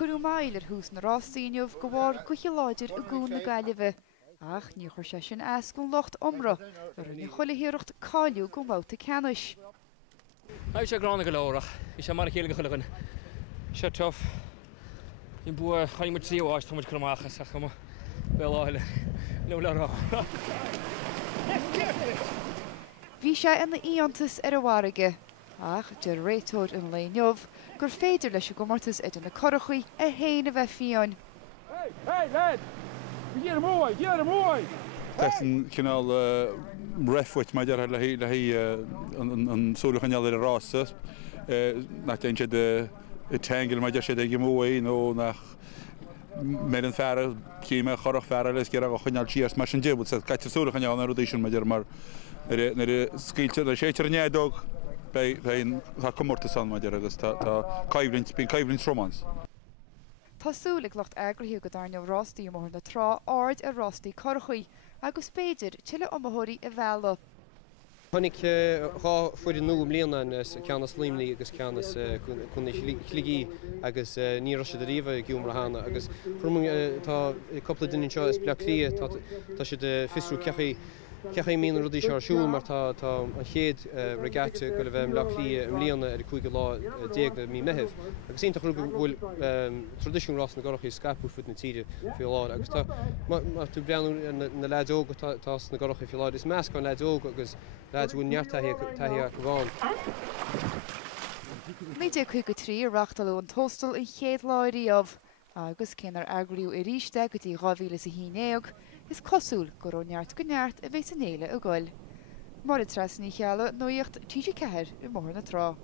curú mail hús na rástaíineh go bhfar go chialáidir a gún na Gaillimhe. Ach, ní chuir sé sin ascún lucht iomra ar na chulathíocht cáiliú go Babhta Ceannais. Hij is graan gelorach. Is maar een hele gelukkig. Shut tof. Je boer ga je met zien was toen met kramagen zeg maar. Wel al. Nou la. Bhí sé in na íontas ar a bharige. Ach, de réitóir in léinneomh, gur féidir leis go mortas idir na currachaí a héana bheith fiáin. Hey, lad! Get him away! Testen kanaal refwit maar daar hij een soort van jaren rassen. Nach denk je de tangle maar je de mooi no nach met een verre kiemen garag verre les keer ook gaan cheers maar zijn jebut zet kijk soort van jaren rotation maar naar de skilltje dat je er niet ook bij een komortesan maar agus ta kaivlins romans. Tásúlaigh lucht eagraithe go darneamh rástaí amór na trá ard a rástaí currachaí agus féidir tuile amthirí a bhealach. Tháinig rá fuidir nó mbliana ceannas líimlí agus ceannas chun chligaí agus ní raise de riomh iomra hána agus tá coppla duine seo is bleachlia tá si de fisrú cechaí míon rudí se arsúil mar tá an chéad regaite go le bheith leachlí mbliana ar chuig lá déag mí meheh. Agus ionach bhfuil tradiisiún rás na gcurrachaí scapú fut na tíide fi lá agus tá tú breanú na leadóga tá na gcurrachaí fi lá is meas gan leadóga agus lead bhfuil nearttaithe a go bháin. Méidir chuig go trí Reachtáileadh An Tóstal in Chéad Áit agus céanar eagraíú i ríiste go dtí 2019 is cosúil go raibh neart a bheith san éile a gheall. Mar a tras ní chealla Nuacht TG4 i mBóthar na trá.